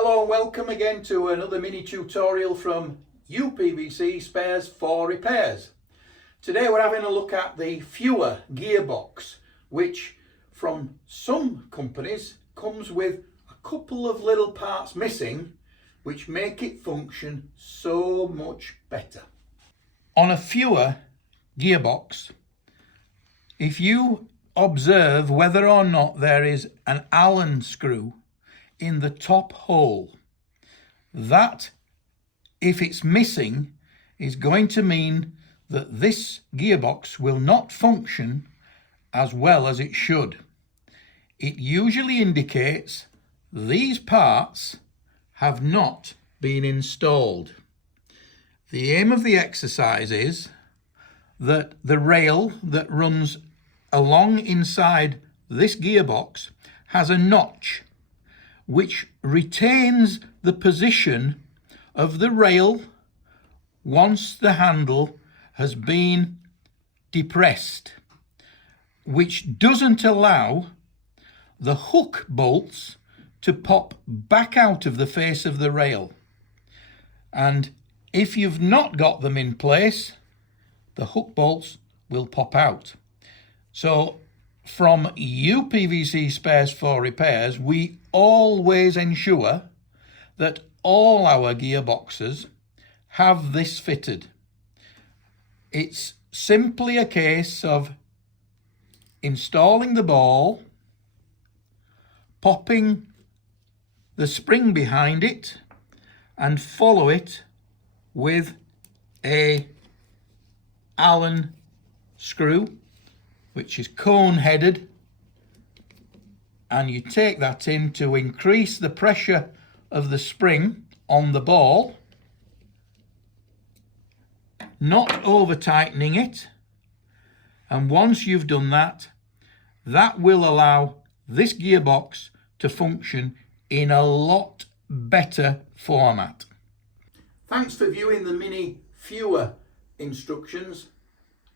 Hello and welcome again to another mini tutorial from UPVC Spares for Repairs. Today we're having a look at the Fuhr gearbox, which from some companies comes with a couple of little parts missing which make it function so much better. On a Fuhr gearbox, if you observe whether or not there is an Allen screw in the top hole, that, if it's missing, is going to mean that this gearbox will not function as well as it should. It usually indicates these parts have not been installed. The aim of the exercise is that the rail that runs along inside this gearbox has a notch which retains the position of the rail once the handle has been depressed, which doesn't allow the hook bolts to pop back out of the face of the rail. And if you've not got them in place, the hook bolts will pop out. So from UPVC Spares for Repairs, we always ensure that all our gearboxes have this fitted. It's simply a case of installing the ball, popping the spring behind it, and follow it with a Allen screw, which is cone headed, and you take that in to increase the pressure of the spring on the ball, not over tightening it. And once you've done that, that will allow this gearbox to function in a lot better format. Thanks for viewing the mini Fuhr instructions,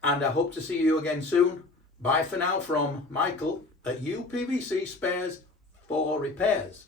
and I hope to see you again soon. Bye for now from Michael at UPVC Spares for Repairs.